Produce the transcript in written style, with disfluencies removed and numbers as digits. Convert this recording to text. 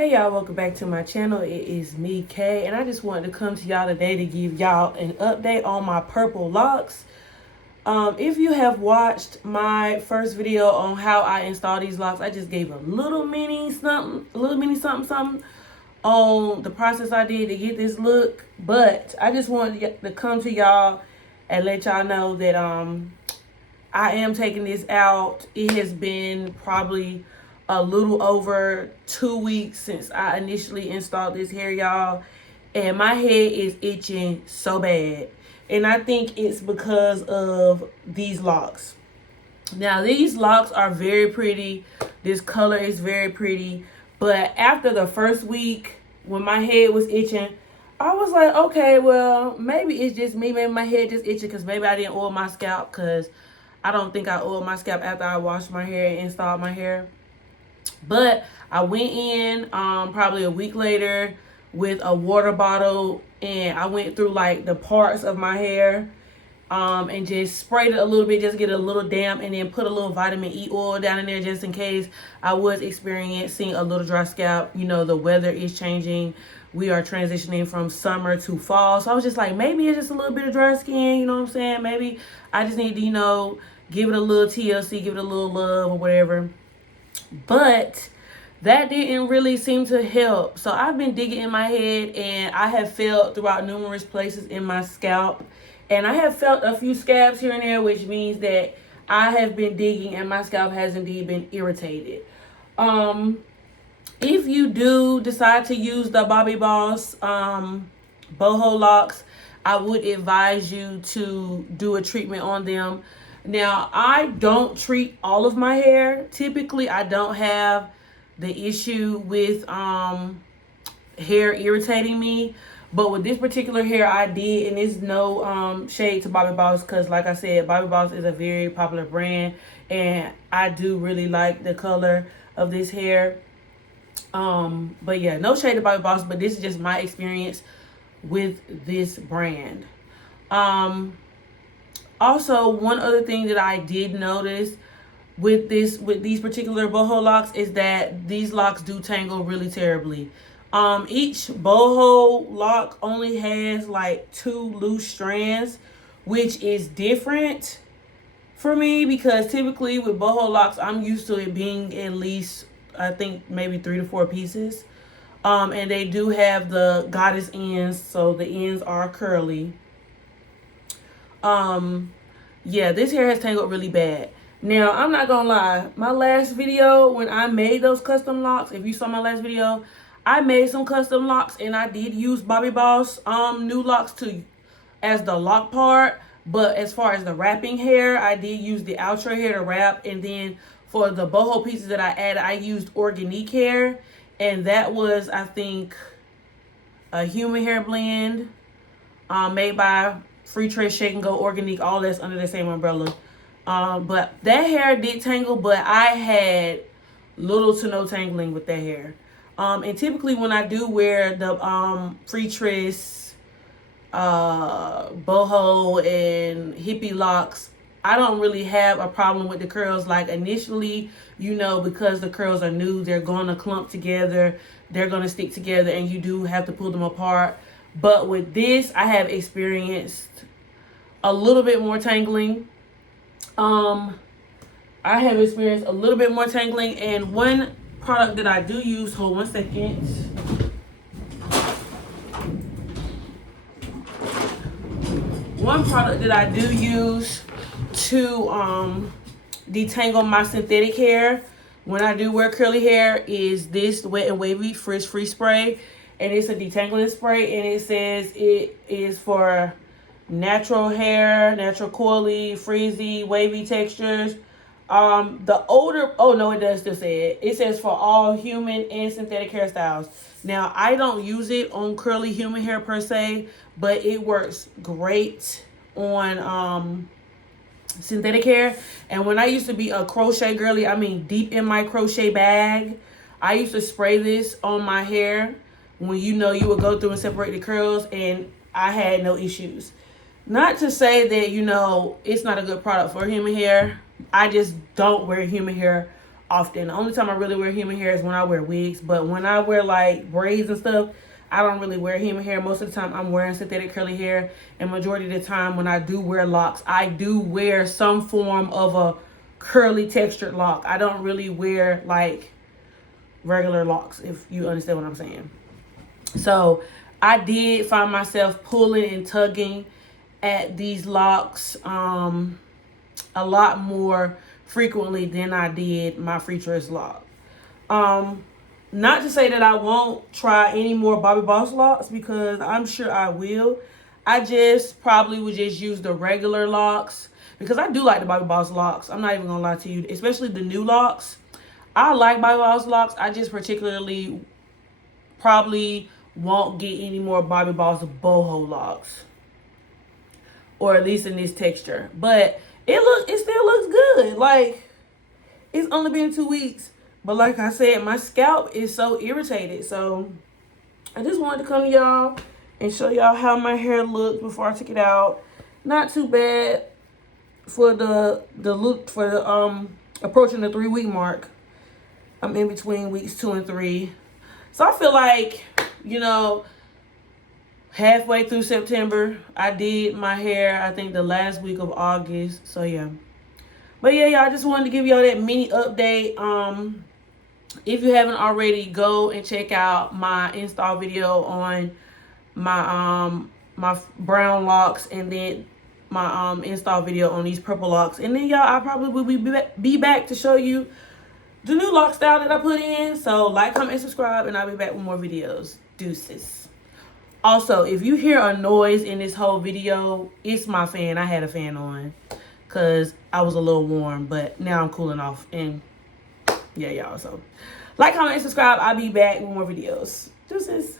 Hey y'all, welcome back to my channel. It is me, Kay, and I just wanted to come to y'all today to give y'all an update on my purple locks. If you have watched my first video on how I install these locks, I just gave a little mini something on the process I did to get this look. But I just wanted to come to y'all and let y'all know that I am taking this out. It has been probably a little over 2 weeks since I initially installed this hair, y'all. And my head is itching so bad. And I think it's because of these locks. Now, these locks are very pretty. This color is very pretty. But after the first week, when my head was itching, I was like, okay, well, maybe it's just me. Maybe my head just itching because maybe I didn't oil my scalp, because I don't think I oiled my scalp after I washed my hair and installed my hair. But I went in probably a week later with a water bottle, and I went through like the parts of my hair and just sprayed it a little bit, just get it a little damp, and then put a little vitamin E oil down in there just in case I was experiencing a little dry scalp. You know, the weather is changing. We are transitioning from summer to fall. So I was just like, maybe it's just a little bit of dry skin, you know what I'm saying? Maybe I just need to, give it a little TLC, give it a little love or whatever. But that didn't really seem to help. So I've been digging in my head, and I have felt throughout numerous places in my scalp. And I have felt a few scabs here and there, which means that I have been digging and my scalp has indeed been irritated. If you do decide to use the Bobbi Boss Boho Locs, I would advise you to do a treatment on them. Now, I don't treat all of my hair. Typically, I don't have the issue with hair irritating me. But with this particular hair, I did. And it's no shade to Bobbi Boss, because like I said, Bobbi Boss is a very popular brand. And I do really like the color of this hair. But yeah, no shade to Bobbi Boss, but this is just my experience with this brand. Also, one other thing that I did notice with these particular boho locks is that these locks do tangle really terribly. Each boho lock only has like 2 loose strands, which is different for me because typically with boho locks, I'm used to it being at least, I think, maybe 3 to 4 pieces. And they do have the goddess ends, so the ends are curly. Yeah, this hair has tangled really bad. Now, I'm not gonna lie, my last video when I made those custom locks, if you saw my last video, I made some custom locks, and I did use Bobbi Boss new locks as the lock part. But as far as the wrapping hair, I did use the outro hair to wrap, and then for the boho pieces that I added, I used organic hair, and that was, I think, a human hair blend made by Free Trade, Shake and Go, Organic, all that's under the same umbrella. But that hair did tangle, but I had little to no tangling with that hair. And typically when I do wear the Free Tris, boho and hippie locks, I don't really have a problem with the curls. Like initially, because the curls are new, they're going to clump together, they're going to stick together, and you do have to pull them apart. But with this, I have experienced a little bit more tangling. I have experienced a little bit more tangling, and one product that I do use, hold 1 second. One product that I do use to detangle my synthetic hair when I do wear curly hair is this Wet and Wavy Frizz Free Spray. And it's a detangling spray, and it says it is for natural hair, natural coily, frizzy, wavy textures. The older, oh no, it does still say it. It says for all human and synthetic hairstyles. Now, I don't use it on curly human hair per se, but it works great on synthetic hair. And when I used to be a crochet girly, I mean deep in my crochet bag, I used to spray this on my hair when you would go through and separate the curls, and I had no issues. Not to say that, it's not a good product for human hair. I just don't wear human hair often. The only time I really wear human hair is when I wear wigs. But when I wear like braids and stuff, I don't really wear human hair. Most of the time I'm wearing synthetic curly hair. And majority of the time when I do wear locks, I do wear some form of a curly textured lock. I don't really wear like regular locks, if you understand what I'm saying. So I did find myself pulling and tugging at these locks a lot more frequently than I did my Freetress lock. Not to say that I won't try any more Bobbi Boss locks, because I'm sure I will. I just probably would just use the regular locks, because I do like the Bobbi Boss locks. I'm not even gonna lie to you, especially the new locks. I like Bobbi Boss locks. I just particularly probably won't get any more Bobbi Boss Boho Locs, or at least in this texture. But it still looks good. Like, it's only been 2 weeks, but like I said, my scalp is so irritated. So I just wanted to come to y'all and show y'all how my hair looked before I took it out. Not too bad for the look, for the approaching the 3-week mark. I'm in between weeks 2 and 3. So I feel like, you know, halfway through September, I did my hair, I think the last week of August. So yeah. But yeah, y'all, I just wanted to give y'all that mini update. If you haven't already, go and check out my install video on my my brown locks, and then my install video on these purple locks. And then y'all, I probably will be back to show you the new lock style that I put in. So like, comment, and subscribe, and I'll be back with more videos. Deuces. Also, if you hear a noise in this whole video, it's my fan. I had a fan on because I was a little warm, but now I'm cooling off. And yeah, y'all, so like, comment, and subscribe. I'll be back with more videos. Deuces.